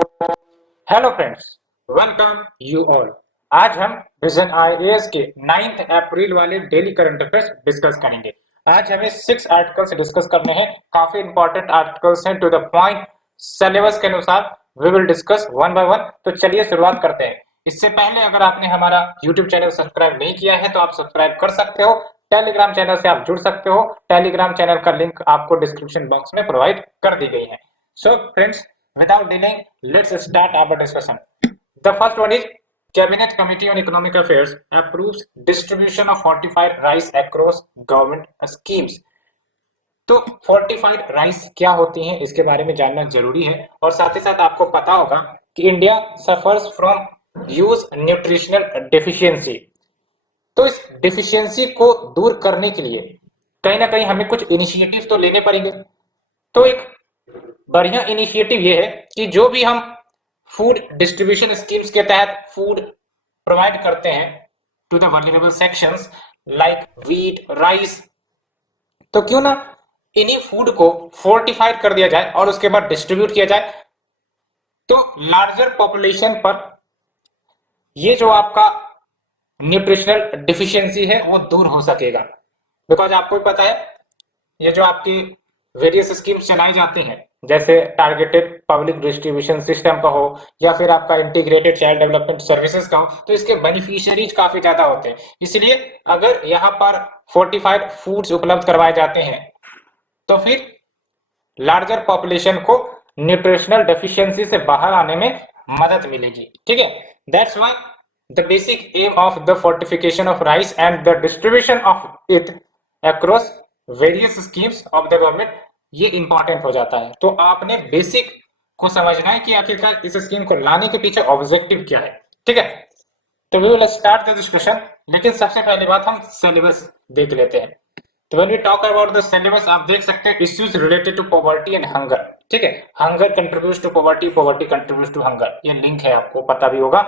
Hello friends, welcome you all. आज हम vision IAS के 9 अप्रैल वाले डेली करंट अफेयर्स डिस्कस करेंगे। आज हमें 6 आर्टिकल्स डिस्कस करने हैं। काफी इंपॉर्टेंट आर्टिकल्स हैं, टू द पॉइंट, सिलेबस के अनुसार we will discuss one by one. तो चलिए शुरुआत करते हैं। इससे पहले अगर आपने हमारा यूट्यूब चैनल सब्सक्राइब नहीं किया है तो आप सब्सक्राइब कर सकते हो। टेलीग्राम चैनल से आप जुड़ सकते हो। टेलीग्राम चैनल का लिंक आपको डिस्क्रिप्शन बॉक्स में प्रोवाइड कर दी गई है। So friends, without delaying, let's start our discussion. The first one is Cabinet Committee on Economic Affairs approves distribution of fortified rice across government schemes. तो fortified rice क्या होती हैं इसके बारे में जानना जरूरी है। और साथ ही साथ आपको पता होगा कि India suffers from huge nutritional deficiency. तो इस डेफिशिएंसी को दूर करने के लिए कहीं ना कहीं हमें कुछ इनिशिएटिव तो लेने पड़ेंगे। तो एक बढ़िया इनिशिएटिव ये है कि जो भी हम फूड डिस्ट्रीब्यूशन स्कीम्स के तहत फूड प्रोवाइड करते हैं to the vulnerable sections like wheat, rice, तो क्यों ना इन्हीं फूड को फोर्टिफाइड कर दिया जाए और उसके बाद डिस्ट्रीब्यूट किया जाए। तो लार्जर पॉपुलेशन पर ये जो आपका न्यूट्रिशनल डिफिशियंसी है वो दूर हो सकेगा। बिकॉज आपको भी पता है ये जो आपकी वेरियस स्कीम्स चलाई जाती हैं, जैसे टारगेटेड पब्लिक डिस्ट्रीब्यूशन सिस्टम का हो या फिर आपका इंटीग्रेटेड चाइल्ड डेवलपमेंट सर्विसेज का हो, तो इसके बेनिफिशियरीज काफी ज्यादा होते हैं। इसलिए अगर यहाँ पर फोर्टिफाइड फूड्स उपलब्ध करवाए जाते हैं तो फिर लार्जर पॉपुलेशन को न्यूट्रिशनल डेफिशिएंसी से बाहर आने में मदद मिलेगी। ठीक है, that's why the basic aim of the fortification of rice and the distribution of it across various schemes of the government, ये इंपॉर्टेंट हो जाता है। तो आपने बेसिक को समझना है कि आखिरकार इस स्कीम को लाने के पीछे ऑब्जेक्टिव क्या है। ठीक है, तो we will start the discussion. लेकिन सबसे पहले बात हम सिलेबस देख लेते हैं। तो when we talk about the syllabus, आप देख सकते हैं issues related to poverty and hunger. ठीक है, hunger contributes to poverty, poverty contributes to hunger, ये लिंक है, आपको पता भी होगा।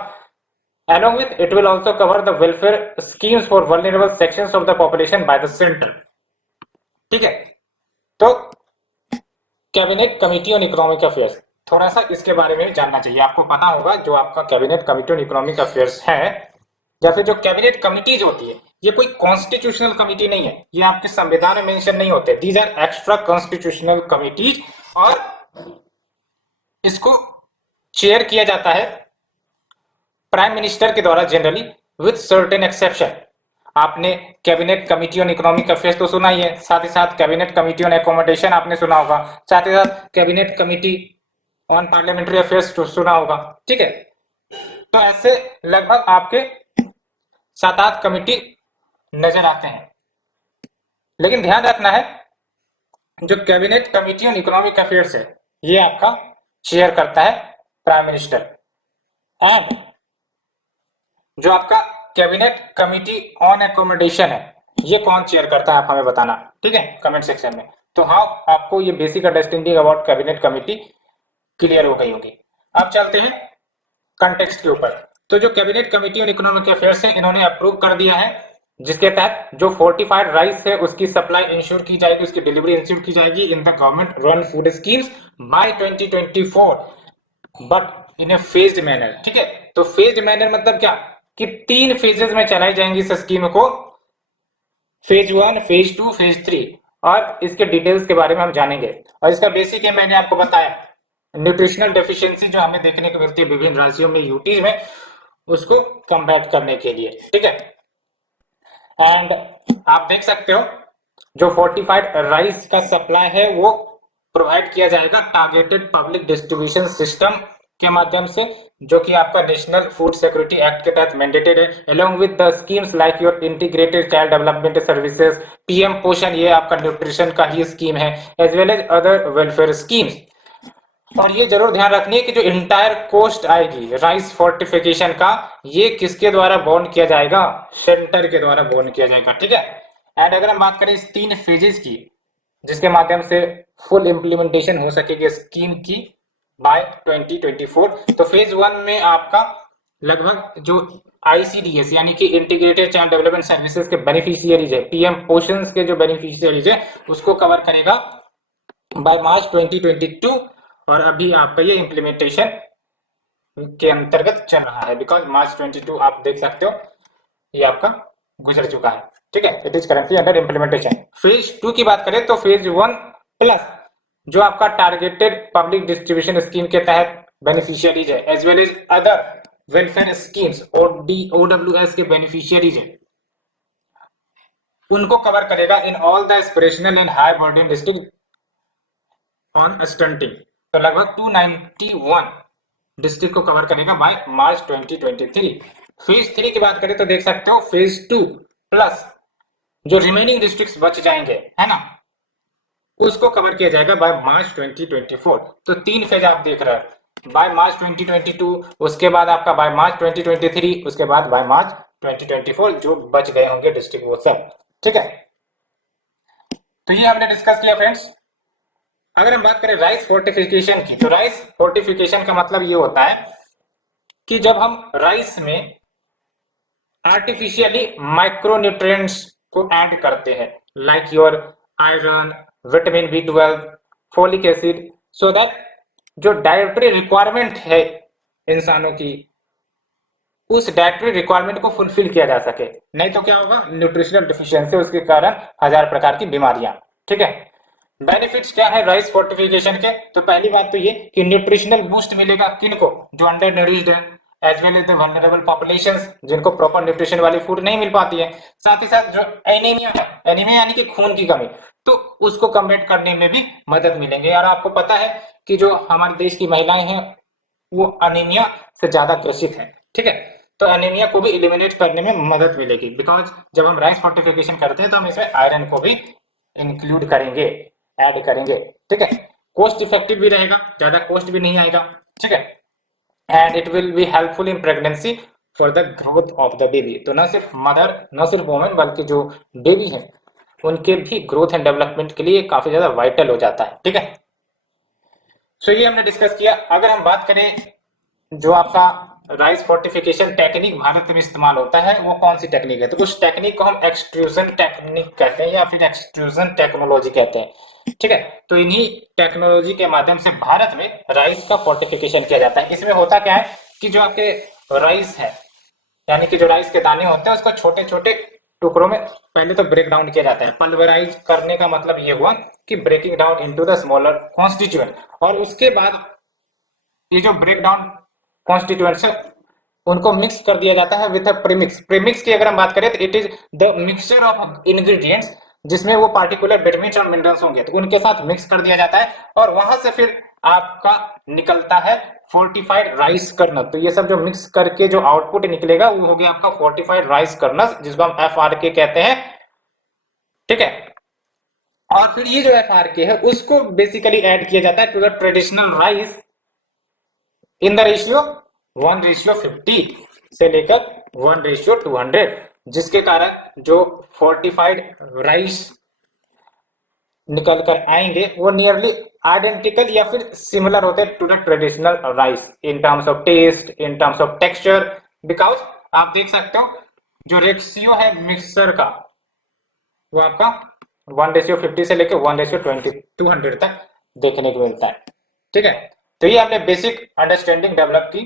Along with it will also cover the welfare schemes for vulnerable sections of the population by the center. ठीक है, तो cabinet committee on economic affairs, थोड़ा सा इसके बारे में जानना चाहिए। आपको पता होगा जो आपका cabinet committee on economic affairs है या फिर जो कैबिनेट कमिटीज होती है, ये कोई कॉन्स्टिट्यूशनल कमिटी नहीं है, ये आपके संविधान में मेंशन नहीं होते। These are extra constitutional committees और इसको चेयर किया जाता है प्राइम मिनिस्टर के द्वारा जनरली, विद सर्टेन एक्सेप्शन। आपने cabinet committee on economic affairs तो सुना ही है, साथ ही साथ कैबिनेट कमिटी ऑन एकोमोडेशन आपने सुना होगा, साथ ही साथ cabinet committee on parliamentary affairs तो सुना होगा। ठीक है, तो ऐसे लगभग आपके 7-8 कमिटी नजर आते हैं। लेकिन ध्यान रखना है, जो cabinet committee on economic affairs है ये आपका चेयर करता है प्राइम मिनिस्टर। एंड जो आपका कैबिनेट कमिटी ऑन एकोमोडेशन है ये कौन चेयर करता है, आप हमें बताना। ठीक है, कमेंट सेक्शन में। तो हाँ, आपको ये basic understanding about cabinet committee clear हो गई होगी। अब चलते हैं कंटेक्स्ट के ऊपर। तो जो cabinet committee on economic affairs है, इन्होंने अप्रूव कर दिया है, जिसके तहत जो फोर्टिफाइड राइस है उसकी सप्लाई इंश्योर की जाएगी, उसकी डिलीवरी इंश्योर की जाएगी in the government run food schemes by 2024, but in a phased manner. ठीक है, तो फेज्ड मैनर मतलब क्या कि 3 फेजेस में चलाई जाएंगी इस स्कीम को, फेज 1, फेज 2, फेज 3, और इसके डिटेल्स के बारे में हम जानेंगे। और इसका बेसिक है, मैंने आपको बताया, न्यूट्रिशनल डेफिशिएंसी जो हमें देखने को मिलती है विभिन्न राज्यों में, यूटीज में, उसको कॉम्बैट करने के लिए। ठीक है, एंड आप देख सकते हो जो फोर्टिफाइड राइस का सप्लाई है वो प्रोवाइड किया जाएगा टारगेटेड पब्लिक डिस्ट्रीब्यूशन सिस्टम के माध्यम से, जो कि आपका नेशनल फूड सिक्योरिटी एक्ट के तहत मैंडेटेड है, along with the schemes like your integrated child development services, PM Poshan, ये आपका न्यूट्रिशन का ही स्कीम है, as well as other welfare schemes. और ये जरूर ध्यान रखनी है कि जो इंटायर कॉस्ट आएगी राइस फोर्टिफिकेशन का, ये किसके द्वारा बॉन्ड किया जाएगा, सेंटर के द्वारा बॉन्ड किया जाएगा। ठीक है, एंड अगर हम बात करें इस 3 फेजेस की, जिसके माध्यम से फुल इंप्लीमेंटेशन हो सकेगी स्कीम की बाय 2024, तो फेज 1 में आपका लगभग जो आईसीडीएस यानी कि इंटीग्रेटेड चाइल्ड डेवलपमेंट सर्विसेज के बेनिफिशियरीज है, पीएम पोषण के जो बेनिफिशियरीज है, उसको कवर करेगा बाय मार्च 2022। और अभी आपका ये इम्प्लीमेंटेशन के अंतर्गत चल रहा है, बिकॉज मार्च 22 आप देख सकते हो ये आपका गुजर चुका है, ठीक है। It is currently under implementation. Phase 2 की बात करें तो फेज 1 प्लस जो आपका टारगेटेड पब्लिक डिस्ट्रीब्यूशन स्कीम के तहत बेनिफिशियरीज है as well as other welfare schemes OWS के बेनिफिशियरीज है, उनको कवर करेगा in all the aspirational and high burden district on stunting. तो लगभग 291 डिस्ट्रिक्ट को कवर करेगा बाय मार्च 2023। फेज 3 की बात करें तो देख सकते हो फेज 2 प्लस जो रिमेनिंग डिस्ट्रिक्ट्स बच जाएंगे, है ना, उसको कवर किया जाएगा बाय मार्च 2024। तो 3 फेज आप देख रहे हैं, बाय मार्च 2022, उसके बाद आपका बाय मार्च 2023, उसके बाद बाय मार्च 2024 जो बच गए होंगे डिस्ट्रिक्ट वो सब, ठीक है। तो ये हमने डिस्कस किया फ्रेंड्स। अगर हम बात करें राइस फोर्टिफिकेशन की, तो राइस फोर्टिफिकेशन का मतलब ये होता है कि जब हम राइस में आर्टिफिशियली माइक्रोन्यूट्रिएंट्स को ऐड करते हैं, like your iron, vitamin B12, folic acid, so that जो डाइटरी रिक्वायरमेंट है इंसानों की, उस डाइटरी रिक्वायरमेंट को फुलफिल किया जा सके। नहीं तो क्या होगा, न्यूट्रिशनल डिफिशियंसी, उसके कारण हजार प्रकार की बीमारियां, ठीक है। बेनिफिट्स क्या है राइस फोर्टिफिकेशन के? तो पहली बात तो ये कि न्यूट्रिशनल बूस्ट मिलेगा किनको, जो अंडर नरिश्ड है, as well as the vulnerable populations जिनको प्रॉपर न्यूट्रिशन वाली फूड नहीं मिल पाती है। साथ ही साथ जो एनीमिया है, एनीमिया यानी कि खून की कमी, तो उसको कम्बैट करने में भी मदद मिलेंगे। और आपको पता है कि जो हमारे देश की महिलाएं हैं वो अनीमिया से ज्यादा ग्रसित है, ठीक है। तो अनीमिया को भी इलिमिनेट करने में मदद मिलेगी, बिकॉज जब हम राइस फोर्टिफिकेशन करते हैं तो हम इसमें आयरन को भी इंक्लूड करेंगे, ऐड करेंगे, ठीक है। कॉस्ट इफेक्टिव भी रहेगा, ज्यादा कॉस्ट भी नहीं आएगा, ठीक है। And it will be helpful in pregnancy for the growth of the baby. तो न सिर्फ मदर, न सिर्फ वुमेन, बल्कि जो बेबी है उनके भी ग्रोथ एंड डेवलपमेंट के लिए काफी ज्यादा वाइटल हो जाता है, ठीक है। सो ये हमने डिस्कस किया। अगर हम बात करें जो आपका राइस फोर्टिफिकेशन टेक्निक भारत में इस्तेमाल होता है वो कौन सी टेक्निक है, तो उस टेक्निक को हम एक्सट्रूजन टेक्निक कहते हैं या फिर एक्सट्रूजन टेक्नोलॉजी कहते हैं, ठीक है। तो इन्हीं टेक्नोलॉजी के माध्यम से भारत में राइस का फोर्टिफिकेशन किया जाता है। इसमें होता क्या है कि जो आपके राइस है, यानी कि जो राइस के दाने होते हैं उसको छोटे छोटे टुकड़ों में पहले तो ब्रेक डाउन किया जाता है। पल्वराइज करने का मतलब ये हुआ कि breaking down into the smaller constituent, और उसके बाद ये जो ब्रेक डाउन कॉन्स्टिट्यूएंट्स है उनको मिक्स कर दिया जाता है विद प्रीमिक्स। प्रीमिक्स की अगर हम बात करें तो it is the mixture of ingredients जिसमें वो पार्टिकुलर विटामिन्स और मिनरल्स होंगे, तो उनके साथ मिक्स कर दिया जाता है और वहां से फिर आपका निकलता है फोर्टिफाइड राइस कर्नल। तो ये सब जो मिक्स करके जो आउटपुट निकलेगा वो हो गया आपका फोर्टिफाइड राइस कर्नल, जिसको हम FRK कहते हैं, ठीक है। और फिर ये जो FRK है उसको बेसिकली ऐड किया जाता है to the traditional rice in the ratio 1:50 से लेकर 1:200, जिसके कारण जो फोर्टिफाइड राइस निकल कर आएंगे वो नियरली आइडेंटिकल या फिर सिमिलर होते हैं to the traditional rice in terms of taste, in terms of texture. Because आप देख सकते हो जो रेशियो है मिक्सचर का वो आपका 1:50 से लेकर 1:200 तक देखने को मिलता है, ठीक है। तो ये आपने बेसिक अंडरस्टैंडिंग डेवलप की।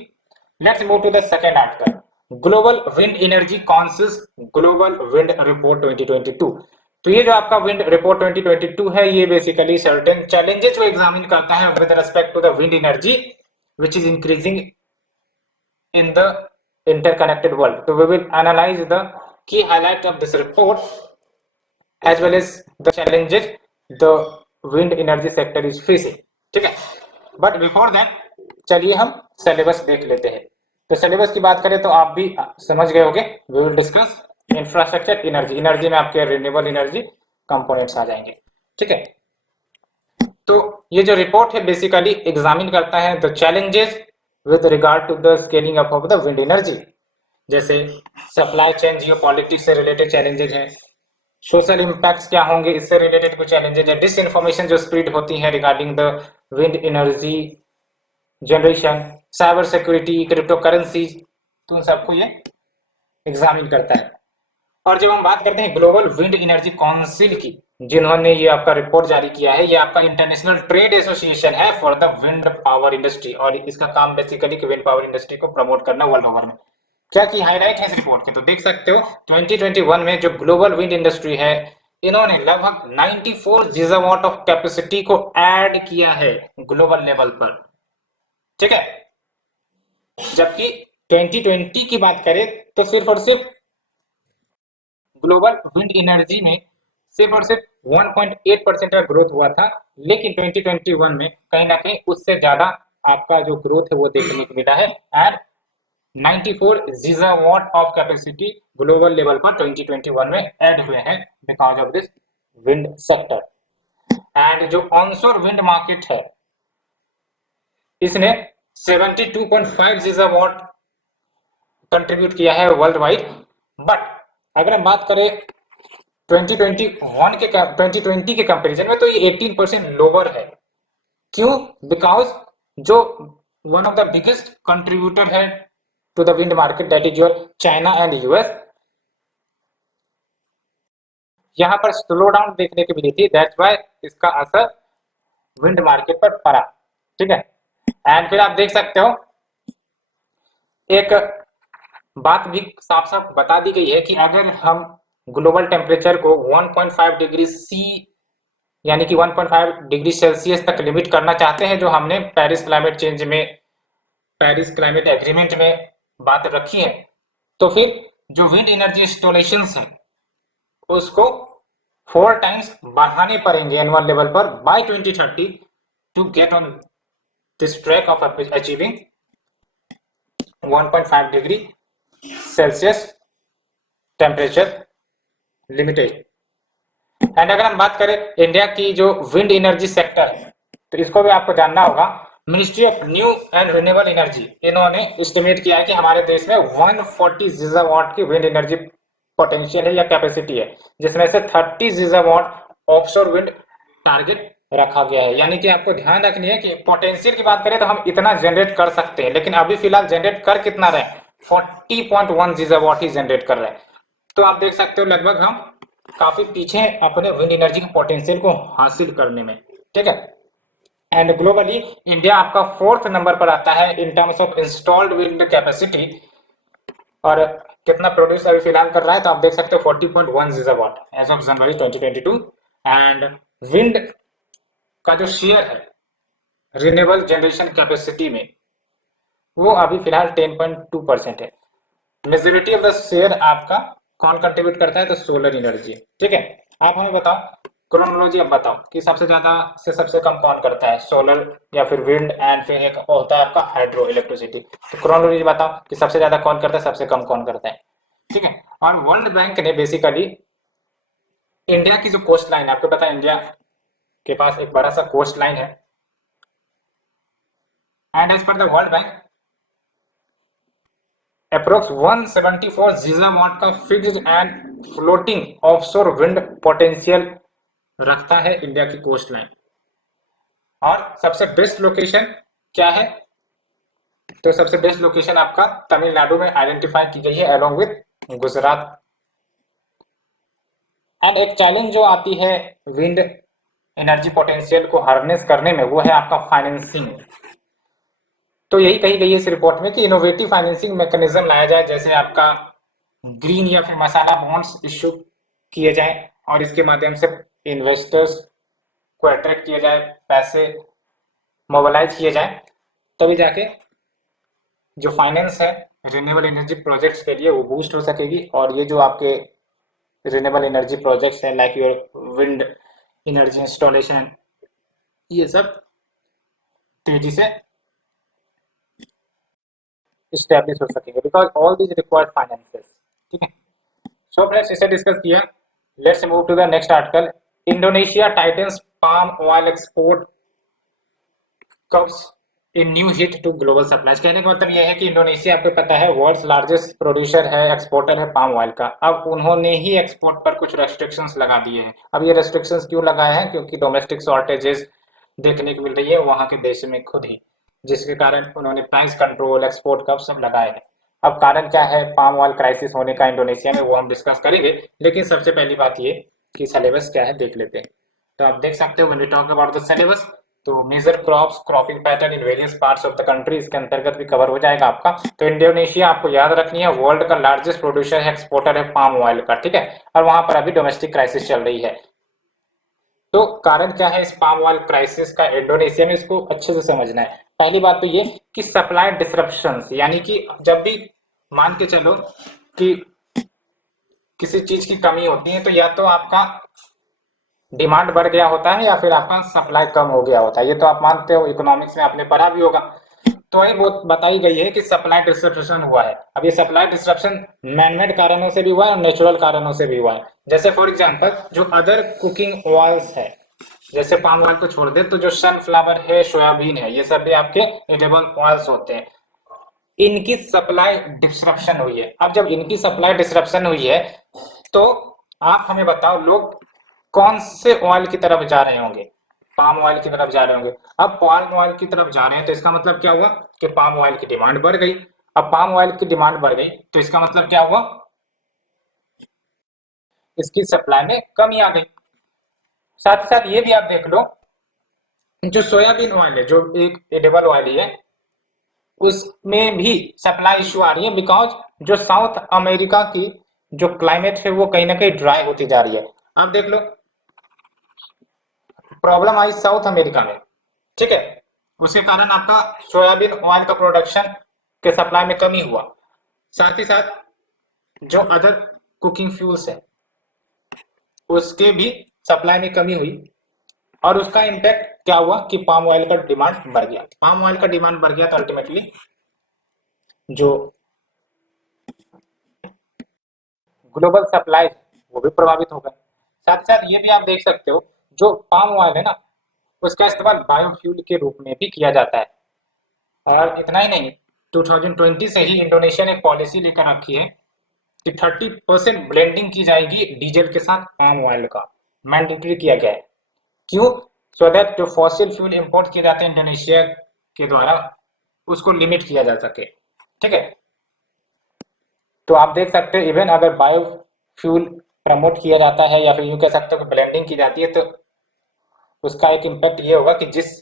Let's move to the second article, global wind energy councils global wind report 2022। तो ये जो आपका विंड रिपोर्ट 2022 है ये बेसिकली सर्टेन चैलेंजेस को एग्जामिन करता है with respect to the wind energy which is increasing in the interconnected world. So we will analyze the key highlights of this report as well as the challenges the wind energy sector is facing, ठीक है। But before that चलिए हम syllabus देख लेते हैं। तो syllabus की बात करें तो आप भी समझ गए होंगे, we will discuss infrastructure energy, energy में आपके रिन्यूएबल एनर्जी कंपोनेंट्स आ जाएंगे, ठीक है। तो ये जो रिपोर्ट है बेसिकली एग्जामिन करता है the challenges with regard to the scaling up of the wind energy, जैसे सप्लाई चेन जियोपॉलिटिक्स से रिलेटेड चैलेंजेस हैं, सोशल इम्पैक्ट्स क्या होंगे इससे रिलेटेड कुछ चैलेंजेस है, डिस इन्फॉर्मेशन जो स्प्रेड होती है regarding the wind energy generation, cyber security, crypto currency, तो उन सबको ये एग्जामिन करता है। और जब हम बात करते हैं ग्लोबल विंड एनर्जी काउंसिल की, जिन्होंने ये आपका रिपोर्ट जारी किया है, ये आपका इंटरनेशनल ट्रेड एसोसिएशन है for the wind power industry, और इसका काम बेसिकली कि विंड पावर इंडस्ट्री को प्रमोट करना वर्ल्ड ओवर में। क्या की हाईलाइट है इस रिपोर्ट के, तो देख सकते हो 2021 में जो ग्लोबल विंड इंडस्ट्री है, इन्होंने लगभग 94 गीगावाट ऑफ कैपेसिटी को ऐड किया है ग्लोबल लेवल पर, ठीक है। जबकि 2020 की बात करें तो सिर्फ और सिर्फ ग्लोबल विंड एनर्जी में सिर्फ और सिर्फ 1.8% का ग्रोथ हुआ था, लेकिन 2021 में कहीं ना कहीं उससे ज्यादा आपका जो ग्रोथ है वो देखने को मिला है। And 94 gigawatt of capacity global level पर 2021 में ऐड हुए हैं because of this wind sector. And जो ऑनशोर विंड मार्केट है, इसने 72.5 गीगावाट कंट्रीब्यूट किया है वर्ल्ड वाइड। बट अगर हम बात करें 2020 के कंपैरिजन में, तो ये 18% लोअर है। क्यों? बिकॉज जो one of the biggest contributor है to the wind market, that is your China and US, यहां पर स्लो डाउन देखने को मिली थी, दैट्स व्हाई इसका असर विंड मार्केट पर पड़ा, ठीक है। एंड फिर आप देख सकते हो एक बात भी साफ साफ बता दी गई है कि अगर हम ग्लोबल टेम्परेचर को 1.5 डिग्री सी यानी कि 1.5 डिग्री सेल्सियस तक लिमिट करना चाहते हैं, जो हमने पेरिस क्लाइमेट चेंज में, पेरिस क्लाइमेट एग्रीमेंट में बात रखी है, तो फिर जो विंड एनर्जी इंस्टॉलेशन है उसको 4 टाइम्स बढ़ाने पड़ेंगे एनुअल लेवल पर by 2030 to get on this track of achieving 1.5 degree Celsius temperature limited. And अगर हम बात करें इंडिया की जो विंड एनर्जी सेक्टर है, तो इसको भी आपको जानना होगा। Ministry of new and renewable energy, इन्होंने एस्टिमेट किया है कि हमारे देश में 140 गीगावाट की विंड एनर्जी पोटेंशियल है या कैपेसिटी है, जिसमें से 30 गीगावाट ऑफशोर विंड टारगेट रखा गया है। यानी कि आपको ध्यान रखनी है कि पोटेंशियल की बात करें तो हम इतना जनरेट कर सकते हैं, लेकिन अभी फिलहाल जनरेट कर कितना रहे, 40.1 गीगावाट ही जनरेट कर रहे हैं। तो आप देख सकते हो लगभग हम काफी पीछे अपने विंड एनर्जी के पोटेंशियल को हासिल करने में, ठीक है। एंड ग्लोबली इंडिया आपका 4th नंबर पर आता है इन terms of installed wind capacity, और कितना प्रोड्यूस अभी फिलहाल कर रहा है, तो आप देख सकते हो 40.1 gigawatt as of January 2022। And wind का जो शेयर है रिन्यूएबल जनरेशन कैपेसिटी में, वो अभी फिलहाल 10.2% है। मेजोरिटी ऑफ द शेयर आपका कौन कंट्रीब्यूट करता है, तो सोलर एनर्जी, ठीक है। आप हमें बताओ क्रोनोलॉजी, अब बताओ कि सबसे ज्यादा से सबसे कम कौन करता है, सोलर या फिर विंड, एंड फिर एक होता है आपका हाइड्रो इलेक्ट्रिसिटी। तो क्रोनोलॉजी बताओ कि सबसे ज्यादा कौन करता है, सबसे कम कौन करता है, ठीक है। और वर्ल्ड बैंक ने बेसिकली इंडिया की जो कोस्ट लाइन है, आपको पता है इंडिया के पास एक बड़ा सा कोस्ट लाइन है, and as per the world bank approx 174 gigawatt का fixed and floating offshore wind potential रखता है इंडिया की कोस्ट लाइन। और सबसे बेस्ट लोकेशन क्या है, तो सबसे बेस्ट लोकेशन आपका तमिलनाडु में आइडेंटिफाई की गई है अलोंग विद गुजरात। एंड एक चैलेंज जो आती है विंड एनर्जी पोटेंशियल को हार्नेस करने में, वो है आपका फाइनेंसिंग। तो यही कही गई है इस रिपोर्ट में कि इनोवेटिव फाइनेंसिंग मैकेनिज्म लाया जाए, जैसे आपका ग्रीन या फिर मसाला बॉन्ड्स इश्यू किए जाए, और इसके माध्यम से इन्वेस्टर्स को अट्रैक्ट किया जाए, पैसे मोबिलाइज किए जाए, तभी जाके जो फाइनेंस है रिन्यूएबल एनर्जी प्रोजेक्ट्स के लिए वो बूस्ट हो सकेगी। और ये जो आपके रिन्यूएबल एनर्जी प्रोजेक्ट्स हैं like your wind energy installation, ये सब तेजी से स्टैब्लिश हो सकेंगे, because all these required finances, ठीक है। सो फ्रेंड्स, इसे डिस्कस किया, let's move to the next article. Indonesia tightens palm oil export comes in new hit to global supplies. कहने का मतलब यह है कि इंडोनेशिया, आपको पता है, वर्ल्ड्स लार्जेस्ट प्रोड्यूसर है, एक्सपोर्टर है पाम ऑयल का। अब उन्होंने ही एक्सपोर्ट पर कुछ रेस्ट्रिक्शंस लगा दिए हैं। अब ये रेस्ट्रिक्शंस क्यों लगाए हैं, क्योंकि डोमेस्टिक शॉर्टेजेस देखने को मिल रही है वहां के देश में खुद ही, जिसके कारण उन्होंने प्राइस कंट्रोल, एक्सपोर्ट कब सब लगाए हैं। अब कारण क्या है पाम ऑयल क्राइसिस होने का इंडोनेशिया में, वो हम डिस्कस करेंगे। लेकिन सबसे पहली बात ये कि सिलेबस क्या है देख लेते हैं। तो आप देख सकते हो when we talk about the syllabus, तो major crops, cropping pattern in various parts of the country, इसके अंतर्गत भी कवर हो जाएगा आपका। तो इंडोनेशिया आपको याद रखनी है, वर्ल्ड का लार्जेस्ट प्रोड्यूसर है, एक्सपोर्टर है पाम ऑयल का, ठीक है। और वहां पर अभी डोमेस्टिक क्राइसिस चल रही है। तो कारण क्या है इस पाम ऑयल क्राइसिस का इंडोनेशिया में, इसको अच्छे से समझना है। पहली बात तो ये कि सप्लाई डिसरप्शंस, यानी कि जब भी मान के चलो कि किसी चीज की कमी होती है, तो या तो आपका डिमांड बढ़ गया होता है या फिर आपका सप्लाई कम हो गया होता है। ये तो आप मानते हो, इकोनॉमिक्स में आपने पढ़ा भी होगा। तो वही वो बताई गई है कि सप्लाई डिस्ट्रप्शन हुआ है। अब ये सप्लाई डिस्ट्रप्शन मैनमेड कारणों से भी हुआ है और नेचुरल कारणों से भी हुआ है। जैसे फॉर एग्जांपल जो अदर कुकिंग ऑयल्स है, जैसे पाम ऑयल को छोड़ दे तो जो सनफ्लावर है, सोयाबीन है, ये सब भी आपके एडिबल ऑयल्स होते हैं। इनकी सप्लाई डिस्ट्रप्शन हुई है। अब जब इनकी सप्लाई डिस्ट्रप्शन हुई है, तो आप हमें बताओ लोग कौन से ऑयल की तरफ जा रहे होंगे? पाम ऑयल की तरफ जा रहे होंगे। अब पाम ऑयल की तरफ जा रहे हैं तो इसका मतलब क्या हुआ कि पाम ऑयल की डिमांड बढ़ गई। अब पाम ऑयल की डिमांड बढ़ गई तो इसका मतलब क्या हुआ, इसकी सप्लाई में कमी आ गई। साथ ही साथ ये भी आप देख लो, जो सोयाबीन ऑयल है, जो एक एडिबल ऑयल है, उसमें भी सप्लाई इशू आ रही है, बिकॉज जो साउथ अमेरिका की जो क्लाइमेट है वो कहीं ना कहीं ड्राई होती जा रही है। आप देख लो, प्रॉब्लम आई साउथ अमेरिका में, ठीक है। उसके कारण आपका सोयाबीन ऑयल का प्रोडक्शन के सप्लाई में कमी हुआ। साथ ही साथ जो अदर कुकिंग फ्यूल्स है उसके भी सप्लाई में कमी हुई, और उसका इम्पैक्ट क्या हुआ कि पाम ऑयल का डिमांड बढ़ गया। पाम ऑयल का डिमांड बढ़ गया तो अल्टीमेटली जो ग्लोबल सप्लाई वो भी प्रभावित हो गए। साथ ही साथ ये भी आप देख सकते हो, जो पाम ऑयल है ना, उसका इस्तेमाल बायोफ्यूल के रूप में भी किया जाता है। और इतना ही नहीं, 2020 से ही इंडोनेशिया ने पॉलिसी लेकर रखी है कि 30% ब्लेंडिंग की जाएगी डीजल के साथ पाम ऑयल का, मैंडेटरी किया गया है। क्यों? सो दैट जो फॉसिल फ्यूल इंपोर्ट किए जाते हैं इंडोनेशिया के द्वारा, उसको लिमिट किया जा सके, ठीक है। तो आप देख सकते हो, इवन अगर बायोफ्यूल प्रमोट किया जाता है या फिर यूं कह सकते हो कि ब्लेंडिंग की जाती है, तो उसका एक इम्पैक्ट ये होगा कि जिस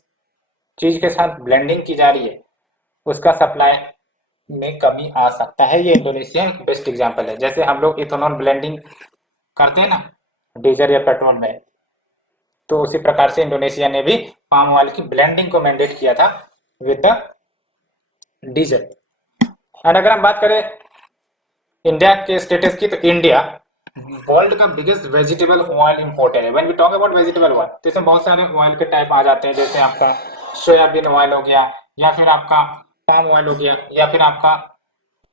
चीज के साथ ब्लेंडिंग की जा रही है उसका सप्लाई में कमी आ सकता है। ये इंडोनेशिया एक बेस्ट एग्जांपल है। जैसे हम लोग इथेनॉल ब्लेंडिंग करते हैं ना डीजल या पेट्रोल में, तो उसी प्रकार से इंडोनेशिया ने भी पाम ऑयल की ब्लेंडिंग को मैंडेट किया था विद द डीजल। और अगर हम बात करें इंडिया के स्टेटस की, तो इंडिया वर्ल्ड का बिगेस्ट वेजिटेबल ऑयल इंपोर्टर है। When we talk about vegetable oil, तो इसमें बहुत सारे ऑयल के टाइप आ जाते हैं, जैसे आपका सोयाबीन ऑयल हो गया, या फिर आपका पाम ऑयल हो गया, या फिर आपका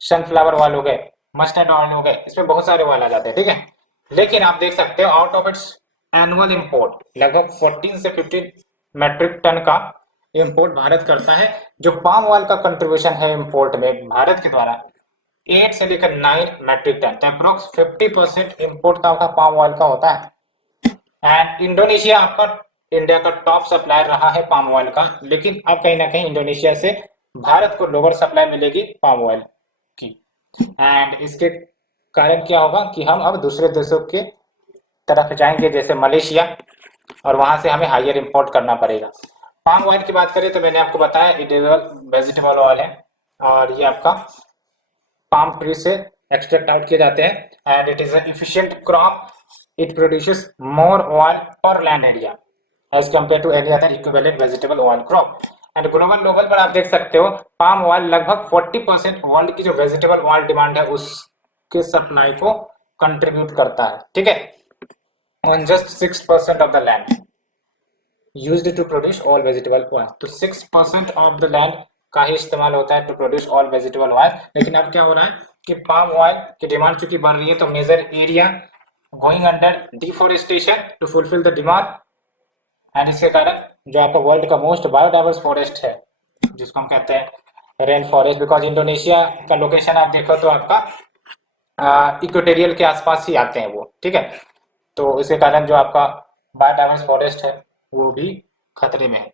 सनफ्लावर ऑयल हो गए, मस्टर्ड ऑयल हो गए। इसमें बहुत सारे ऑयल आ जाते हैं, ठीक है। लेकिन आप देख सकते हो out of its annual import लगभग 14 से 15 मेट्रिक टन का इंपोर्ट भारत करता है। जो पाम ऑयल का कंट्रीब्यूशन है इंपोर्ट में भारत के द्वारा 8 से लेकर 9 मेट्रिक टन, अप्रोक्स 50% इंपोर्ट का आपका पाम ऑयल का होता है। एंड इंडोनेशिया आपका इंडिया का टॉप सप्लायर रहा है पाम ऑयल का, लेकिन अब कहीं ना कहीं इंडोनेशिया से भारत को लोअर सप्लाई मिलेगी पाम ऑयल की। एंड इसके कारण क्या होगा कि हम अब दूसरे देशों के तरफ जाएंगे, जैसे मलेशिया, और वहां से हमें हायर इंपोर्ट करना पड़ेगा। पाम ऑयल की बात करें तो मैंने आपको बताया इटेबल वेजिटेबल ऑयल है, और ये आपका पाम ट्री से एक्सट्रैक्ट आउट किए जाते हैं। And it is efficient crop, it produces more oil per land area as compare to any other equivalent vegetable oil crop. And global level पर आप देख सकते हो पाम ऑयल लगभग 40% वर्ल्ड की जो वेजिटेबल ऑयल डिमांड है उसके सप्लाई को कंट्रीब्यूट करता है, ठीक है। On just 6% of the land used to produce all vegetable oil, तो 6% ऑफ द लैंड का ही इस्तेमाल होता है to produce all vegetable oil. लेकिन अब क्या हो रहा है कि पाम ऑयल की डिमांड चूंकि बढ़ रही है, तो major area going under deforestation to fulfil the demand. And इसके कारण जो आपका वर्ल्ड का मोस्ट बायोडाइवर्स फॉरेस्ट है, जिसको हम कहते हैं रेन फॉरेस्ट, बिकॉज इंडोनेशिया का लोकेशन आप देखो तो आपका इक्वेटोरियल के आसपास ही आते हैं वो, ठीक है। तो इसके कारण जो आपका बायोडाइवर्स फॉरेस्ट है वो भी खतरे में है।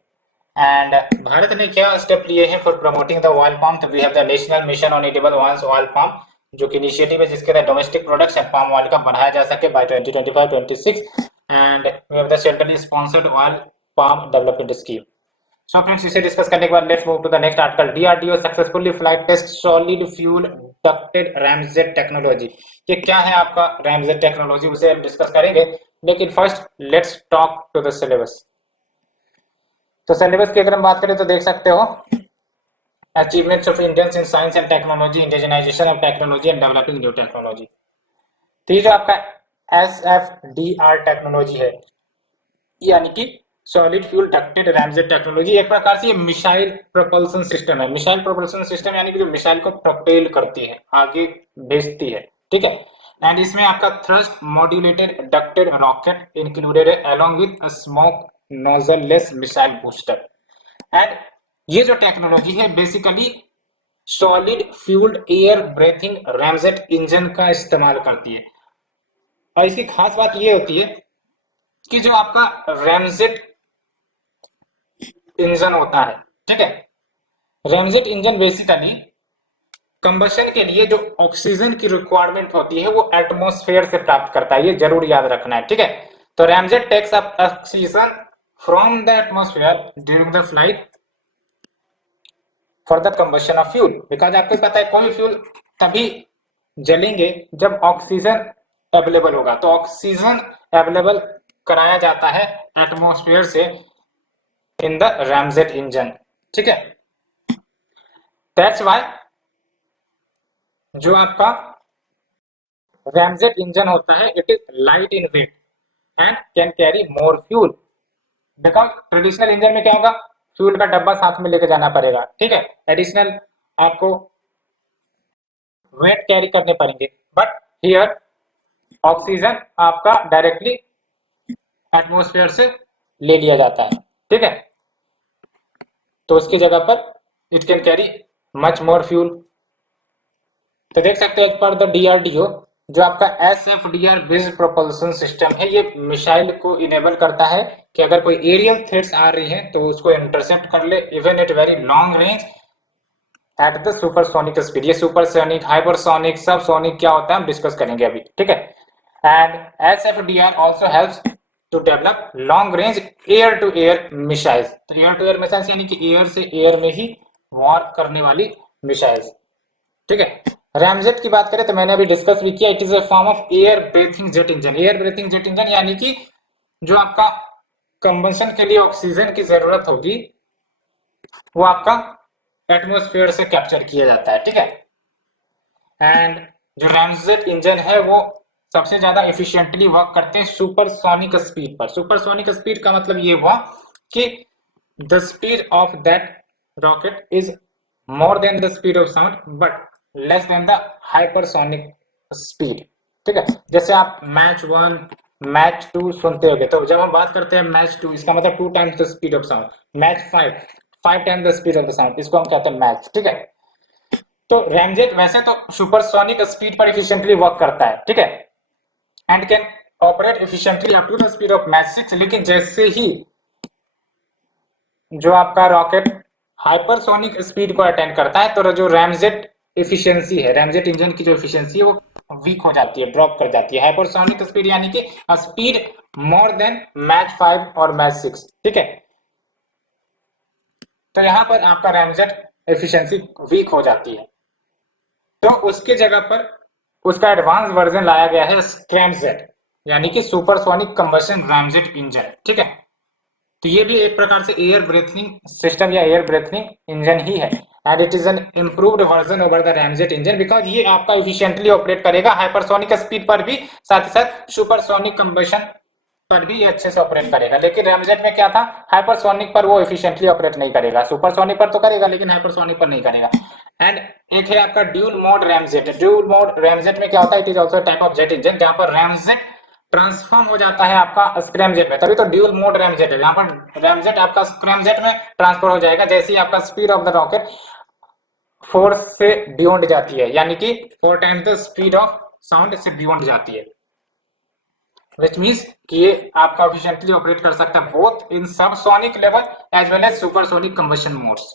एंड भारत ने क्या स्टेप लिए हैं for promoting the oil palm, तो we have the national mission on edible oils oil palm, जो कि इनिशिएटिव है जिसके तहत डोमेस्टिक प्रोडक्शन पाम ऑयल का बढ़ाया जा सके by 2025-26 and we have the centrally sponsored oil palm development scheme. So friends, इसे डिस्कस करने के बाद let's move to the next article. DRDO successfully flight test solid fuel ducted ramjet technology. ये क्या है आपका रैमजेट टेक्नोलॉजी, उसे हम डिस्कस करेंगे, लेकिन first let's talk to the syllabus. तो सिलेबस की अगर हम बात करें तो देख सकते हो achievements of Indians in science and technology, indigenisation of technology and developing new technology. तो ये जो आपका SFDR टेक्नोलॉजी है, यानी कि solid fuel ducted ramjet technology, एक प्रकार से ये मिसाइल प्रोपल्सन सिस्टम है। मिसाइल प्रोपल्सन सिस्टम यानी कि जो मिसाइल को प्रोपेल करती है, आगे भेजती है, ठीक है। एंड इसमें आपका thrust modulated ducted rocket included है along with a smoke nozzle less missile booster. And ये जो टेक्नोलॉजी है basically solid fuelled air breathing ramjet engine का इस्तेमाल करती है। और इसकी खास बात ये होती है कि जो आपका रैमजेट इंजन होता है, ठीक है, रैमजेट इंजन बेसिकली कंबशन के लिए जो ऑक्सीजन की रिक्वायरमेंट होती है वो एटमॉस्फेयर से प्राप्त करता है, ये जरूर याद रखना है, ठीक है। तो ramjet takes up oxygen from the atmosphere during the flight for the combustion of fuel. Because आपको पता है कोई फ्यूल तभी जलेंगे जब ऑक्सीजन अवेलेबल होगा, तो ऑक्सीजन अवेलेबल कराया जाता है एटमॉस्फेयर से इन द रैमजेट इंजन, ठीक है। दैट्स व्हाई जो आपका रैमजेट इंजन होता है it is light in weight and can carry more fuel. Because traditional engine में क्या होगा, फ्यूल का डब्बा साथ में लेके जाना पड़ेगा, ठीक है, एडिशनल आपको वेट कैरी करने पड़ेंगे। बट हियर ऑक्सीजन आपका डायरेक्टली एटमॉस्फेयर से ले लिया जाता है, ठीक है। तो उसकी जगह पर it can carry much more fuel. तो देख सकते हैं पर द डीआरडीओ जो आपका SFDR बेस्ड प्रोपल्सन सिस्टम है, ये मिसाइल को इनेबल करता है कि अगर कोई एरियल थ्रेट्स आ रही हैं तो उसको इंटरसेप्ट कर ले even at very long range at the supersonic speed. ये सुपरसोनिक, हाइपरसोनिक, सबसोनिक क्या होता है हम डिस्कस करेंगे अभी, ठीक है। And SFDR also helps to develop long range air to air missiles. तो एयर टू एयर मिसाइल्स यानी कि एयर से एयर में ही वॉर करने वाली मिसाइल्स, ठीक है। रैमजेट की बात करें तो मैंने अभी डिस्कस भी किया, it is a form of air breathing jet engine. Air breathing jet engine यानी कि जो आपका कंबशन के लिए ऑक्सीजन की जरूरत होगी वो आपका एटमॉस्फेयर से कैप्चर किया जाता है, ठीक है। एंड जो रैमजेट इंजन है वो सबसे ज्यादा एफिशिएंटली वर्क करते हैं सुपरसोनिक स्पीड पर। सुपरसोनिक स्पीड का मतलब ये हुआ कि the speed of that rocket is more than the speed of sound but less than the hypersonic speed, ठीक है। जैसे आप मैच 1 मैच 2 सुनते होंगे, तो जब हम बात करते हैं मैच 2 इसका मतलब 2 times the speed of sound, match 5 times the speed of the sound, इसको हम कहते हैं मैच, ठीक है। तो रैमजेट वैसे तो सुपरसोनिक स्पीड पर एफिशिएंटली वर्क करता है, ठीक है, and can operate efficiently up to the speed of Mach 6। लेकिन जैसे ही जो आपका रॉकेट हाइपरसोनिक स्पीड को अटेंड करता है तो जो रैमजेट एफिशिएंसी है, रैमजेट इंजन की जो एफिशिएंसी है वो वीक हो जाती है, ड्रॉप कर जाती है। हाइपरसोनिक स्पीड यानी कि स्पीड मोर देन मैच 5 और मैच 6, ठीक है। तो यहां पर आपका रैमजेट एफिशिएंसी वीक हो जाती है, तो उसके जगह पर उसका एडवांस वर्जन लाया गया है स्क्रैमजेट यानी कि सुपरसोनिक कंबशन रैमजेट इंजन, ठीक है। तो ये भी एक प्रकार से एयर ब्रीथिंग सिस्टम या एयर ब्रीथिंग इंजन ही है and it is an improved version over the ramjet engine because ये आपका एफिशिएंटली ऑपरेट करेगा हाइपरसोनिक स्पीड पर भी, साथ ही साथ सुपरसोनिक कंबशन पर भी ये अच्छे से ऑपरेट करेगा। लेकिन रैमजेट में क्या था, हाइपरसोनिक पर वो एफिशिएंटली ऑपरेट नहीं करेगा, सुपरसोनिक पर तो करेगा लेकिन हाइपरसोनिक पर नहीं करेगा। एंड एक है आपका dual mode ramjet. Dual mode ramjet में क्या होता है, it is also type of jet engine जहां पर रैमजेट ट्रांसफॉर्म हो जाता है आपका स्क्रैमजेट में, तभी तो ड्यूल मोड रैमजेट है। यहाँ पर रैमजेट आपका स्क्रैमजेट में ट्रांसफर हो जाएगा जैसे ही आपका स्पीड ऑफ द रॉकेट 4 से बियॉन्ड जाती है, यानी कि 4 times the speed of sound से बियॉन्ड जाती है, विच मीन्स कि ये आपका एफिशिएंटली ऑपरेट कर सकता है both in subsonic level as well as supersonic combustion modes.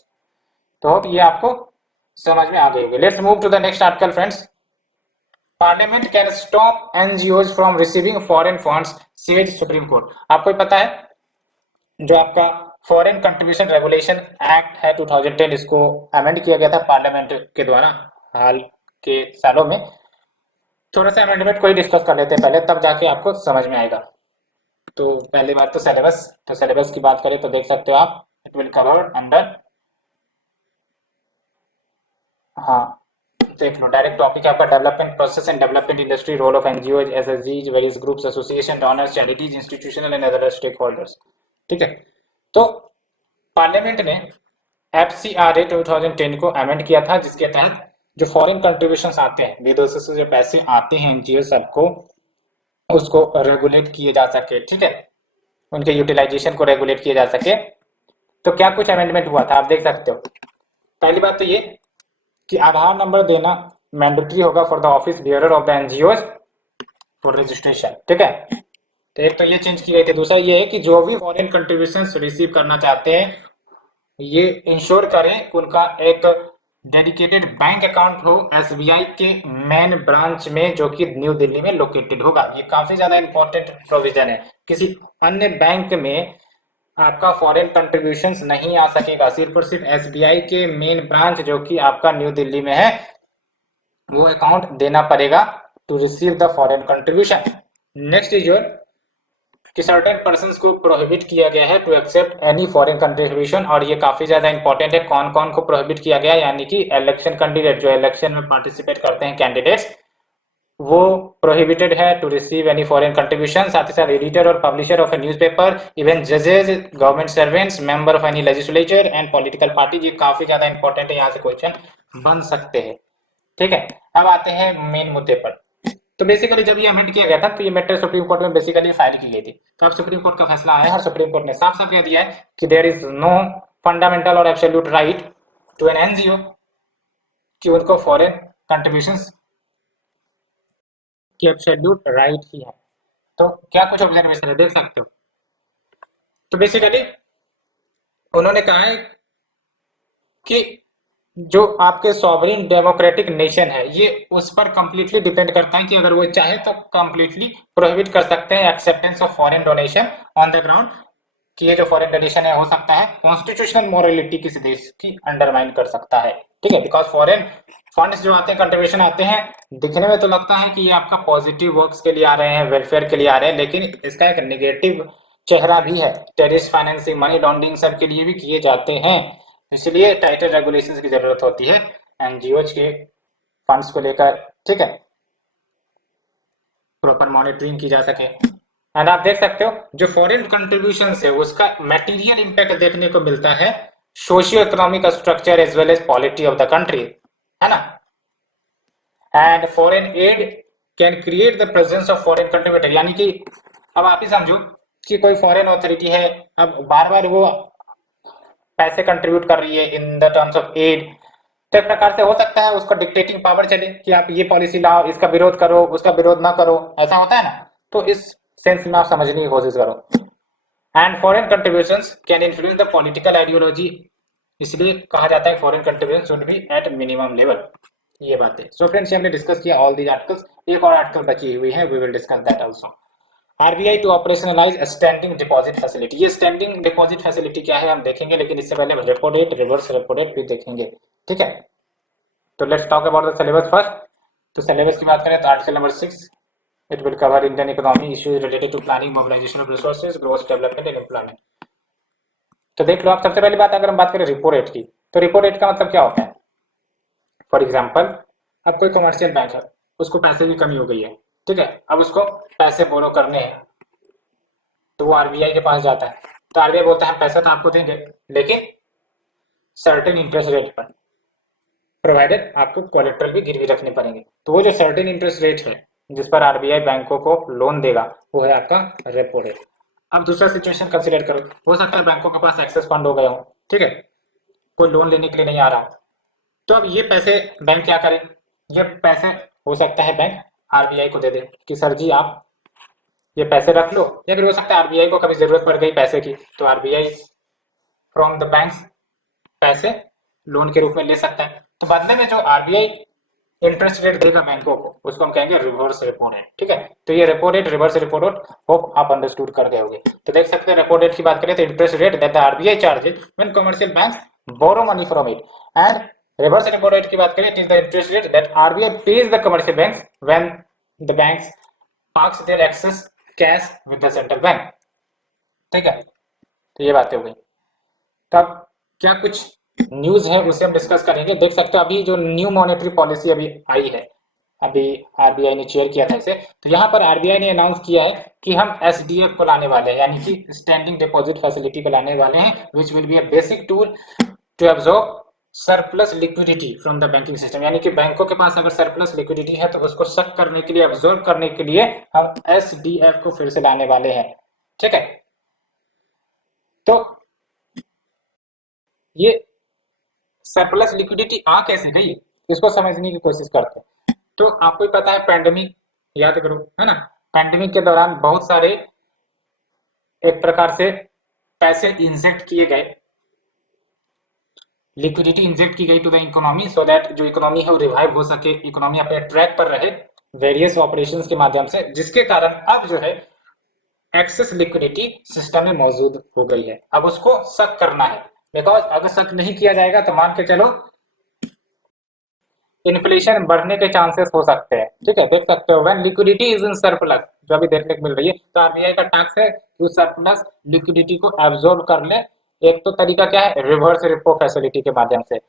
तो ये आपको समझ में आ गई होगी। Let's move to the next article friends. Parliament can stop NGOs from receiving foreign funds, says Supreme Court. आपको ही पता है जो आपका फॉरेन कंट्रीब्यूशन रेगुलेशन एक्ट है 2010, इसको अमेंड किया गया था पार्लियामेंट के द्वारा हाल के सालों में। थोड़ा सा अमेंडमेंट को ही डिस्कस कर लेते हैं पहले, तब जाके आपको समझ में आएगा। तो पहली बात तो सिलेबस, तो सिलेबस की बात करें तो देख सकते हो आप, इट विल कवर अंडर, हाँ देख लो, डायरेक्ट टॉपिक है आपका development process and development industry, role of NGO, SSG, various groups, association, donors, charities, institutional and other stakeholders. ठीक है, तो पार्लियामेंट ने एफसीआरए 2010 को अमेंड किया था, जिसके तहत जो फॉरेन कंट्रीब्यूशंस आते हैं, विदेशों से जो पैसे आते हैं एनजीओ सबको, उसको रेगुलेट किए जा सके। ठीक है, उनके यूटिलाइजेशन को रेगुलेट किया जा सके। तो क्या कुछ अमेंडमेंट हुआ था आप देख सकते हो। पहली बात तो ये कि आधार नंबर देना मैंडेटरी होगा for the office bearer of the NGO for registration. ठीक है, तो एक तो ये चेंज की गई थी। दूसरा ये है कि जो भी फॉरेन कंट्रीब्यूशन रिसीव करना चाहते हैं, ये इंश्योर करें कि उनका एक डेडिकेटेड बैंक अकाउंट हो एसबीआई के मेन ब्रांच में, जो कि न्यू दिल्ली में लोकेटेड होगा। ये काफी ज्यादा इंपॉर्टेंट प्रोविजन है। किसी अन्य बैंक में आपका फॉरेन कंट्रीब्यूशंस नहीं आ सकेगा, सिर्फ और सिर्फ एसबीआई के मेन ब्रांच जो कि आपका न्यू दिल्ली में है, वो अकाउंट देना पड़ेगा to receive the foreign contribution. Next is your कि सर्टेन पर्सन्स को प्रोहिबिट किया गया है to accept any foreign contribution, और ये काफी ज्यादा इंपॉर्टेंट है। कौन कौन को प्रोहिबिट किया गया है, यानी कि इलेक्शन कैंडिडेट, जो इलेक्शन में पार्टिसिपेट करते हैं कैंडिडेट्स, वो प्रोहिबिटेड है to receive any foreign contribution. साथ ही साथ एडिटर और publisher of a newspaper, even जजेस, government servants, member of any legislature and political party. ये काफी ज्यादा इंपॉर्टेंट है, यहाँ से क्वेश्चन बन सकते हैं। ठीक है, अब आते हैं मेन मुद्दे पर। तो बेसिकली जब ये अमेंड किया गया था, तो ये मैटर सुप्रीम कोर्ट में बेसिकली फाइल की गई थी। तो अब सुप्रीम कोर्ट का फैसला आया है और सुप्रीम कोर्ट ने साफ साफ कह दिया है कि देयर इज नो फंडामेंटल और absolute right to an NGO कि उनको फॉरेन कंट्रीब्यूशंस की एब्सोल्यूट राइट ही है। तो क्या कुछ ऑब्जर्वेशन है देख सकते हो। तो बेसिकली उन्होंने कहा है कि जो आपके सॉवरिन डेमोक्रेटिक नेशन है, ये उस पर कंप्लीटली डिपेंड करता है कि अगर वो चाहे तो कंप्लीटली प्रोहिबिट कर सकते हैं acceptance of foreign donation on the ground, कि ये जो फॉरेन डोनेशन है हो सकता है कॉन्स्टिट्यूशनल मोरालिटी किसी देश की अंडरमाइन कर सकता है। ठीक है, बिकॉज फॉरेन फंड्स जो आते हैं, कंट्रीब्यूशन आते हैं, दिखने में तो लगता है कि ये आपका पॉजिटिव वर्क्स के लिए आ रहे हैं, वेलफेयर के लिए आ रहे हैं, लेकिन इसका एक नेगेटिव चेहरा भी है। टेररिस्ट फाइनेंसिंग, मनी लॉन्ड्रिंग सब के लिए भी किए जाते हैं। इसलिए टाइटर रेगुलेशंस की जरूरत होती है एनजीओज के फंड्स को लेकर। ठीक है, प्रॉपर मॉनिटरिंग की जा सके। एंड आप देख सकते हो जो फॉरेन कंट्रीब्यूशन है उसका मटेरियल इंपैक्ट देखने को मिलता है socio economic structure as well as polity of the country, है ना। And foreign aid can create the presence of foreign contributor, यानी कि अब आप ही समझो कि कोई फॉरेन अथॉरिटी है, अब बार बार वो पैसे कंट्रीब्यूट कर रही है in the terms of aid, तो एक प्रकार से हो सकता है उसको डिक्टेटिंग पावर चले कि आप ये पॉलिसी लाओ, इसका विरोध करो, उसका विरोध ना करो, ऐसा होता है ना। तो इस सेंस में आप समझने की कोशिश करो। And foreign contributions can influence the political ideology, इसलिए कहा जाता है foreign contribution should be at minimum level. ये बातें सो फ्रेंड्स हमने डिस्कस किया ऑल दीज आर्टिकल्स। एक और आर्टिकल बची हुई है, we will discuss that also. RBI to operationalise standing deposit facility. ये स्टैंडिंग डिपॉजिट फैसिलिटी क्या है हम देखेंगे, लेकिन इससे पहले repo rate, reverse repo rate भी देखेंगे। ठीक है, तो let's talk about the syllabus first. तो सिलेबस की बात करें तो article number 6, it will cover Indian economy issues related to planning, mobilisation of resources, growth, development and employment. तो देख लो आप, सबसे पहली बात अगर हम बात करें रिपो रेट की, तो रिपो रेट का मतलब क्या होता है। फॉर एग्जाम्पल, अब कोई कमर्शियल बैंक है, उसको पैसे की कमी हो गई है। ठीक है, अब उसको पैसे बोरो करने हैं, तो वो आरबीआई के पास जाता है। तो आरबीआई बोलता है पैसा तो आपको देंगे, लेकिन सर्टेन इंटरेस्ट रेट पर, प्रोवाइडेड आपको कोलेट्रल भी गिरवी रखने पड़ेंगे। तो वो जो सर्टेन इंटरेस्ट रेट है जिस पर आरबीआई बैंकों को लोन देगा, वो है आपका रेपो रेट। अब दूसरा सिचुएशन कंसीडर करो, हो सकता है बैंकों के पास एक्सेस फंड हो गए हो, ठीक है, कोई लोन लेने के लिए नहीं आ रहा, तो अब ये पैसे बैंक क्या करे, ये पैसे हो सकता है बैंक आरबीआई को दे दे कि सर जी आप ये पैसे रख लो, या फिर हो सकता है आरबीआई को कभी जरूरत पड़ गई पैसे की, तो आरबीआई फ्रॉम द बैंक्स पैसे लोन के रूप में ले सकता है। तो बदले में जो आरबीआई इंटरेस्ट रेट देगा बैंकों को, उसको हम कहेंगे रिवर्स रेपो रेट। ठीक है, तो ये repo rate, reverse repo rate, hope आप अंडरस्टूड कर गए होंगे। तो देख सकते हैं रेपो रेट की बात करें तो interest rate that the RBI charges when commercial banks borrow money from it, and reverse repo rate की बात करें it is the interest rate that RBI pays the commercial banks when the banks parks their excess cash with the central bank. ठीक है, तो ये बातें हो गई। तब क्या कुछ न्यूज है उसे हम डिस्कस करेंगे। देख सकते हो अभी जो न्यू मॉनेटरी पॉलिसी अभी आई है, अभी आरबीआई ने शेयर किया था इसे, तो यहाँ पर आरबीआई ने अनाउंस किया है कि हम एसडीएफ को लाने वाले हैं, यानी कि स्टैंडिंग डिपॉजिट फैसिलिटी को लाने वाले हैं, which will be a basic tool to absorb surplus liquidity from the banking system. यानी कि बैंकों के पास अगर सरप्लस लिक्विडिटी है तो उसको सक करने के लिए, एब्जॉर्ब करने के लिए हम एसडीएफ को फिर से लाने वाले हैं। ठीक है, तो ये सरप्लस लिक्विडिटी आ कैसे गई इसको समझने की कोशिश करते हैं। तो आपको ही पता है पैंडेमिक, याद करो, है ना, पैंडेमिक के दौरान बहुत सारे एक प्रकार से पैसे इंजेक्ट किए गए, लिक्विडिटी इंजेक्ट की गई to the economy, so that जो इकोनॉमी है वो रिवाइव हो सके, इकोनॉमी अपने ट्रैक पर रहे वेरियस ऑपरेशंस के माध्यम से, जिसके कारण अब जो है एक्सेस लिक्विडिटी सिस्टम में मौजूद हो गई है। अब उसको सक करना है, बिकॉज अगर सक नहीं किया जाएगा तो मान के चलो इन्फ्लेशन बढ़ने के चांसेस हो सकते हैं। ठीक है, देख सकते हो when liquidity is in surplus, जो अभी देखने को मिल रही है, तो आरबीआई का टास्क है कि उस सरप्लस लिक्विडिटी को एब्जॉर्ब कर ले। एक तो तरीका क्या है, रिवर्स रेपो फैसिलिटी के माध्यम से,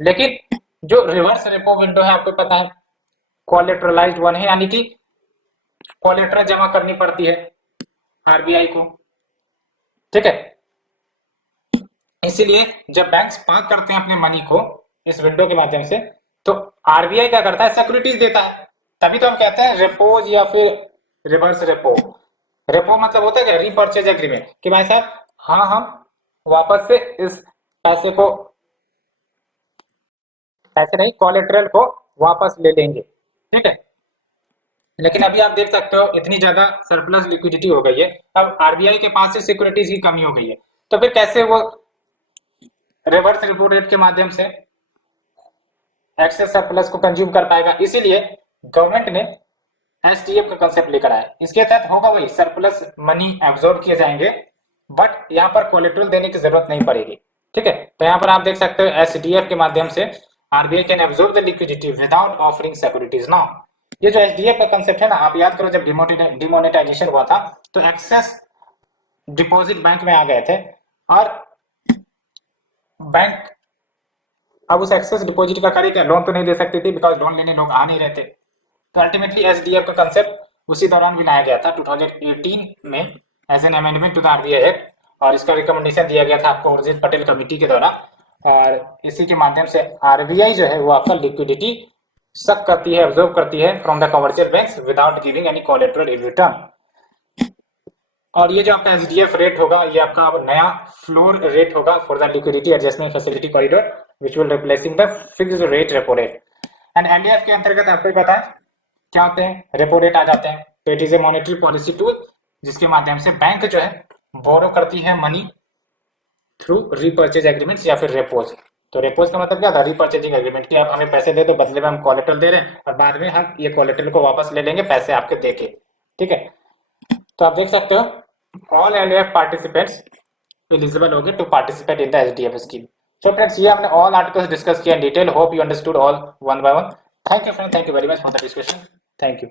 लेकिन जो रिवर्स रेपो विंडो है आपको पता है कोलेटरलाइज्ड वन है, यानी कि कोलेटरल जमा करनी पड़ती है आरबीआई को। ठीक है, इसीलिए जब बैंक्स पार्क करते हैं अपने मनी को इस विंडो के माध्यम से, तो आरबीआई क्या करता है, सिक्योरिटीज देता है। तभी तो हम कहते हैं रेपोज या फिर रिवर्स रेपो। रेपो मतलब होता है क्या, रीपर्चेज एग्रीमेंट, कि भाई साहब हाँ हम वापस से इस पैसे को, पैसे नहीं, कोलेटरल को वापस ले लेंगे। ठीक है, लेकिन अभी आप देख सकते हो इतनी ज्यादा सरप्लस लिक्विडिटी हो गई है, अब आरबीआई के पास से सिक्योरिटीज की कमी हो गई है, तो फिर कैसे वो रिवर्स रेपो रेट के माध्यम से एक्सेस सरप्लस को कंज्यूम कर पाएगा। इसीलिए गवर्नमेंट ने एसडीएफ का कंसेप्ट लेकर आया। इसके तहत होगा वही, सरप्लस मनी एब्जॉर्ब किए जाएंगे, बट यहाँ पर कोलेटरल देने की जरूरत नहीं पड़ेगी। ठीक है, तो यहाँ पर आप देख सकते हो एसडीएफ के माध्यम से RBI can absorb the liquidity without offering securities. Now ये जो एसडीएफ का कंसेप्ट है ना, आप याद करो जब डिमोनेटाइजेशन हुआ था तो एक्सेस डिपॉजिट बैंक में आ गए थे, और बैंक अब उस एक्सेस डिपॉजिट का करेगा, लोन तो नहीं दे सकती थी बिकॉज लोन लेने लोग आ नहीं रहे थे। तो अल्टीमेटली एसडीएफ का कंसेप्ट उसी दौरान भी लाया गया था 2018 में as an amendment to the RBI act, और इसका रिकमेंडेशन दिया गया था आपको उर्जित पटेल कमेटी के द्वारा, और इसी के माध्यम से आरबीआई जो है वो आपका लिक्विडिटी सक करती है, एब्जॉर्ब करती है from the commercial banks without giving any collateral in return. और ये जो आपका एसडीएफ रेट होगा ये आपका अब नया फ्लोर रेट होगा for the liquidity adjustment facility corridor which will replacing the fixed rate repo rate। and LDF के अंतर्गत आपको पता है क्या होते हैं, रेपो रेट आ जाते हैं। तो it is a monetary policy tool जिसके माध्यम से बैंक जो है बोरो करती है मनी थ्रू रीपर्चेज एग्रीमेंट्स या फिर रेपोज। तो रेपोज का मतलब क्या था, रीपर्चेजिंग एग्रीमेंट, कि आप हमें पैसे दे दो, बदले में हम कोलेटरल दे रहे हैं और बाद में हम ये कोलेटरल को वापस ले लेंगे पैसे आपके देके। ठीक है, तो आप देख सकते हो ऑल एलडीएफ पार्टिसिपेंट्स एलिजिबल होंगे to participate in the SDF scheme. So friends, ये हमने ऑल आर्टिकल्स डिस्कस किया in detail. Hope you understood all one by one. Thank you friend, thank you very much for the discussion. Thank you.